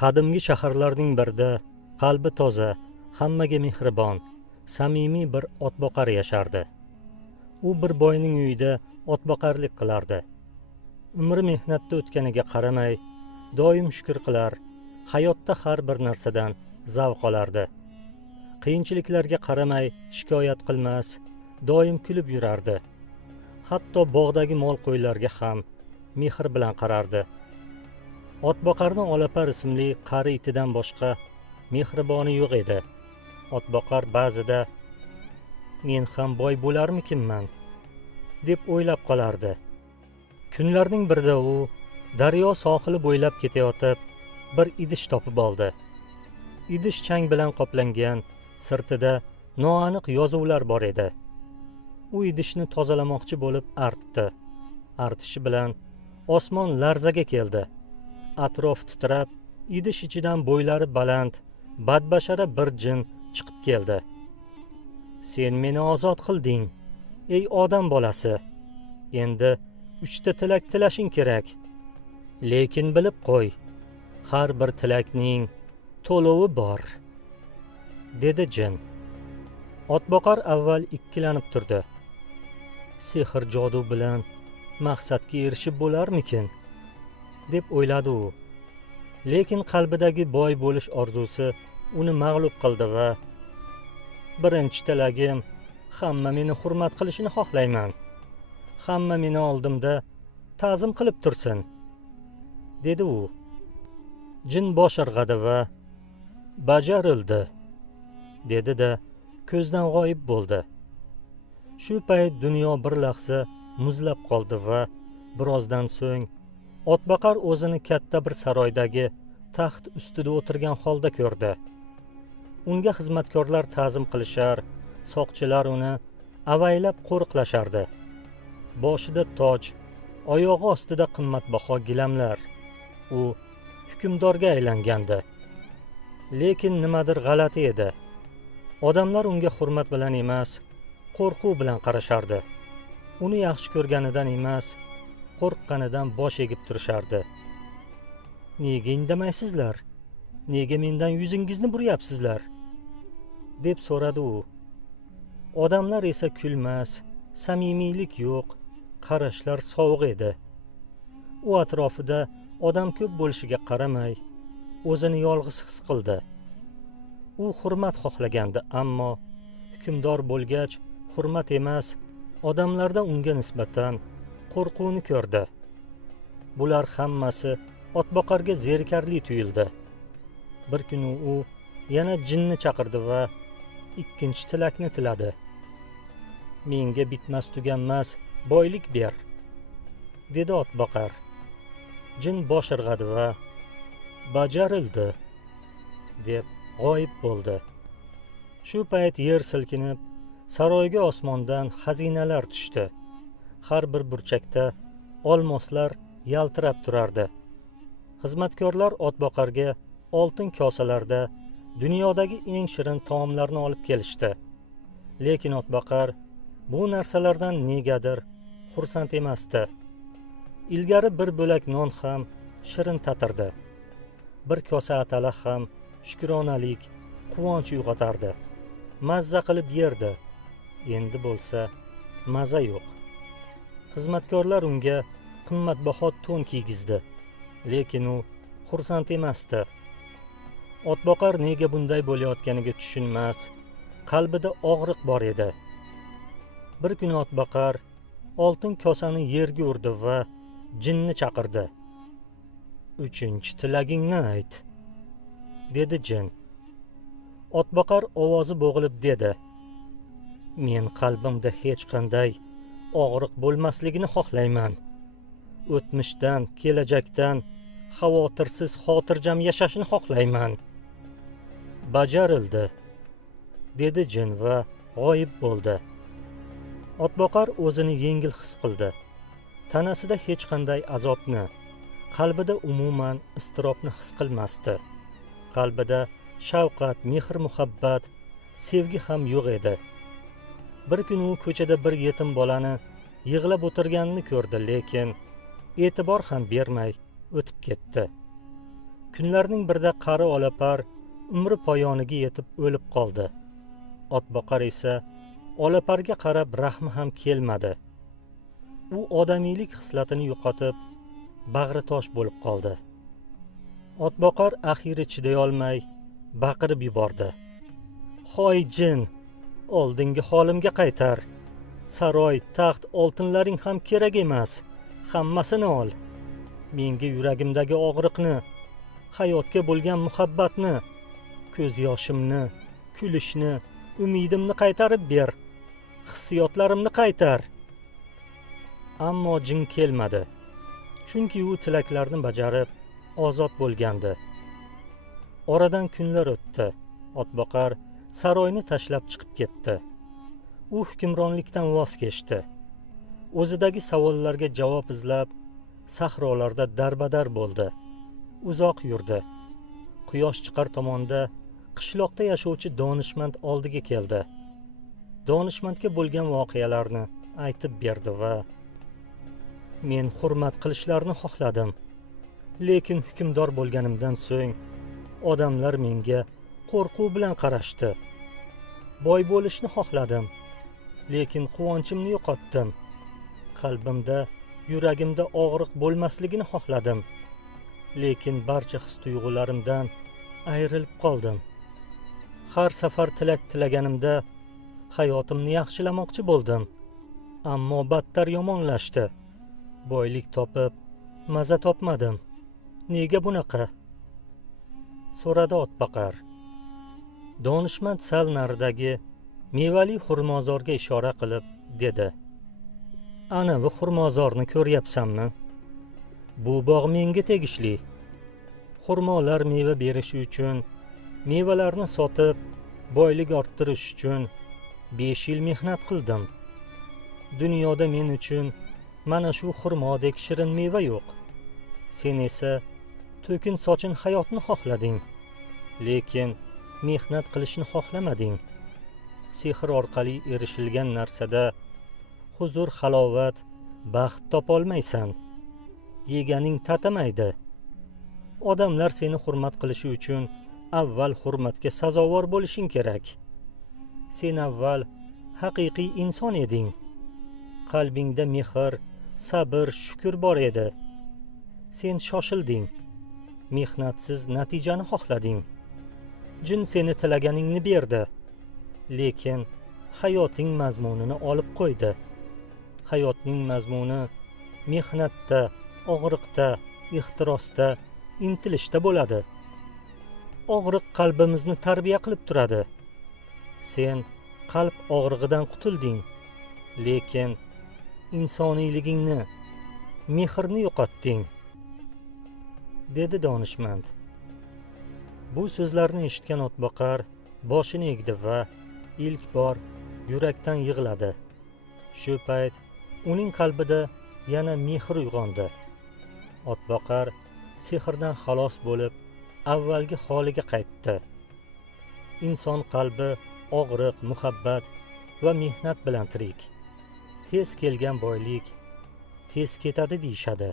Qadimgi shaharlarning birida qalbi toza, hammaga mehribon, samimiy bir otboqar yashardi. U bir boyning uyida otboqarlik qilardi. Umri mehnatda o'tganiga qaramay, doim shukr qilar, hayotda har bir narsadan zavq olardi. Qiyinchiliklarga qaramay shikoyat qilmas, doim kulib yurardi. Hatto bog'dagi mol-qo'ylarga ham mehr bilan qarardi. Otboqarning Olapar ismli qari itidan boshqa mehriboni yo'q edi. Otboqar ba'zida men ham boy bo'larmikinman deb o'ylab qolardi. Kunlarning birida u daryo sohili bo'ylab ketayotib bir idish topib oldi. Idish chang bilan qoplangan, sirtida noaniq yozuvlar bor edi. U idishni tozalamoqchi bo'lib artdi. Artishi bilan osmon larzaga keldi. Atrof titrab, idish ichidan bo'ylari baland, badbashara bir jin chiqib keldi. Sen meni ozod qilding, ey odam bolasi. Endi 3 ta tilak tilashing kerak. Lekin bilib qo'y, har bir tilakning to'lovi bor, dedi jin. Otboqar avval ikkilanib turdi. Sehr jodu bilan maqsadga erishib bo'larmikin, deb o'yladi u. Lekin qalbidagi boy bo'lish orzusi uni mag'lub qildi va birinchi tilagim, hamma meni hurmat qilishini xohlayman. Hamma meni oldimda ta'zim qilib tursin, dedi u. Jin bosh irg'adi va bajarildi, dedi-da ko'zdan g'oyib bo'ldi. Shu payt dunyo bir lahza muzlab qoldi va birozdan so'ng otboqar o'zini katta bir saroydagi taxt ustida o'tirgan holda ko'rdi. Unga xizmatkorlar ta'zim qilishar, soqchilar uni avaylab qo'riqlashardi. Boshida toj, oyog'i ostida qimmatbaho gilamlar. U hukmdorga aylangandi. Lekin nimadir g'alati edi. Odamlar unga hurmat bilan emas, qo'rquv bilan qarashardi. Uni yaxshi ko'rganidan emas, qo'rqqanidan bosh egib turishardi. Nega indamaysizlar? Nega mendan yuzingizni buryapsizlar? deb so'radi u. Odamlar esa kulmas, samimiylik yo'q, qarashlar sovuq edi. U atrofida odam ko'p bo'lishiga qaramay, o'zini yolg'iz his qildi. U hurmat xohlagandi, ammo hukmdor bo'lgach, hurmat emas, odamlarda unga nisbatan qo'rquvni ko'rdi. Bular hammasi otboqarga zerikarli tuyuldi. Bir kuni u yana jinni chaqirdi va ikkinchi tilakni tiladi. Menga bitmas tuganmas boylik ber, dedi otboqar. Jin bosh irg'adi va bajarildi, deb g'oyib bo'ldi. Shu payt yer silkinib, saroyga osmondan xazinalar tushdi. Har bir burchakda olmoslar yaltirab turardi. Xizmatkorlar otboqarga oltin kosalarda dunyodagi eng shirin taomlarni olib kelishdi. Lekin otboqar bu narsalardan negadir xursand emasdi. Ilgari bir bo'lak non ham shirin tatirdi. Bir kosa atala ham shukronalik, quvonch uyg'otardi. Mazza qilib yerdi. Endi bo'lsa maza yo'q. Xizmatkorlar unga qimmatbaho to'n kiygizdi. Lekin u xursand emasdi. Otboqar nega bunday bo'layotganiga tushunmas, qalbida og'riq bor edi. Bir kuni otboqar oltin kosani yerga urdi va jinni chaqirdi. 3-chi tilagingni ayt, dedi jin. Otboqar ovozi bo'g'ilib dedi. Men qalbimda hech qanday og'riq bo'lmasligini xohlayman. O'tmishdan, kelajakdan xavotirsiz, xotirjam yashashni xohlayman. Bajarildi, dedi jin va g'oyib bo'ldi. Otboqar o'zini yengil his qildi. Tanasida hech qanday azobni, qalbida umuman iztirobni his qilmasdi. Qalbida shafqat, mehr, muhabbat, sevgi ham yo'q edi. Bir kuni u ko'chada bir yetim bolani yig'lab o'tirganini ko'rdi, lekin e'tibor ham bermay o'tib ketdi. Kunlarning birida qari olapar umri poyoniga yetib o'lib qoldi. Otboqar esa olaparga qarab rahmi ham kelmadi. U odamiylik xislatini yo'qotib, bag'ri tosh bo'lib qoldi. Otboqar axiri chiday olmay baqirib yubordi. Hoy jin, oldingi holimga qaytar. Saroy, taxt, oltinlaring ham kerak emas. Hammasini ol. Menga yuragimdagi og'riqni, hayotga bo'lgan muhabbatni, ko'z yoshimni, kulishni, umidimni qaytarib ber. Hissiyotlarimni qaytar. Ammo jin kelmadi. Chunki u tilaklarni bajarib ozod bo'lgandi. Oradan kunlar o'tdi. Otboqar saroyni tashlab chiqib ketdi. U hukmronlikdan voz kechdi. O'zidagi savollarga javob izlab, sahrolarda darbadar bo'ldi. Uzoq yurdi. Quyosh chiqar tomonda qishloqda yashovchi donishmand oldiga keldi. Donishmandga bo'lgan voqealarni aytib berdi va men hurmat qilishlarini xohladim. Lekin hukmdor bo'lganimdan so'ng odamlar menga qo'rquv bilan qarashdi. Boy bo'lishni xohladim, lekin quvonchimni yo'qotdim. Qalbimda, yuragimda og'riq bo'lmasligini xohladim, lekin barcha his-tuyg'ularimdan ayrilib qoldim. Har safar tilak tilaganimda hayotimni yaxshilamoqchi bo'ldim, ammo battar yomonlashdi. Boylik topib, maza topmadim. Nega bunaqa? So'radi Otboqar. Donishmand sal naridagi mevali xurmozorga ishora qilib dedi: Ana bu xurmozorni ko'ryapsanmi? Bu bog' menga tegishli. Xurmolar meva berishi uchun, mevalarni sotib, boylik orttirish uchun 5 yil mehnat qildim. Dunyoda men uchun mana shu xurmodek shirin meva yo'q. Sen esa to'kin sochin hayotni xohlading, lekin mehnat qilishni xohlamading. Sehr orqali erishilgan narsada huzur, halovat, baxt topolmaysan. Yeganing tatamaydi. Odamlar seni hurmat qilishi uchun avval hurmatga sazovor bo'lishing kerak. Sen avval haqiqiy inson eding. Qalbingda mehr, sabr, shukr bor edi. Sen shoshilding. Mehnatsiz natijani xohlading. Jin seni tilaganingni berdi, lekin hayoting mazmunini olib qo'ydi. Hayotning mazmuni mehnatda, og'riqda, ehtirosda, intilishda bo'ladi. Og'riq qalbimizni tarbiya qilib turadi. Sen qalb og'rig'idan qutulding, lekin insoniyligingni, mehrni yo'qotding, dedi donishmand. Bu so'zlarni eshitgan Otboqar boshini egdi va ilk bor yurakdan yig'ladi. Shu payt uning qalbida yana mehr uyg'ondi. Otboqar sehrdan xalos bo'lib, avvalgi holiga qaytdi. Inson qalbi og'riq, muhabbat va mehnat bilan tirik. Tez kelgan boylik tez ketadi deyishadi.